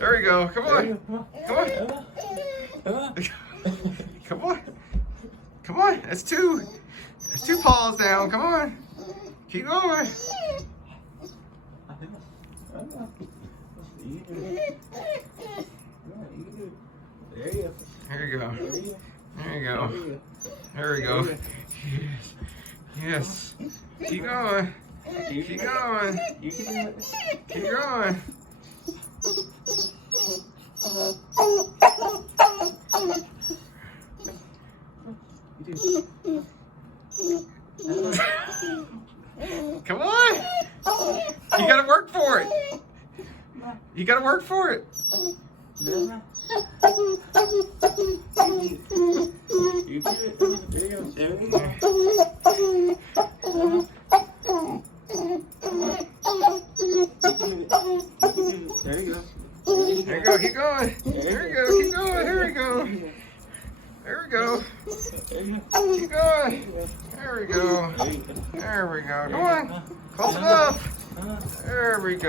There we go. Come on. Come on. Come on. Come on. That's two. That's two paws down. Come on. Keep going. There you go. There you go. There you go. There we go. Yes. Yes. Keep going. Keep going. You can do it. Keep going. You do. Come on. You gotta work for it. You gotta work for it. You do it. There you go. There you go. There you go. There you go. Keep going. There you go. Keep going. There we go. There we go. Keep going. There we go. There we go. Come on. Close enough. There we go.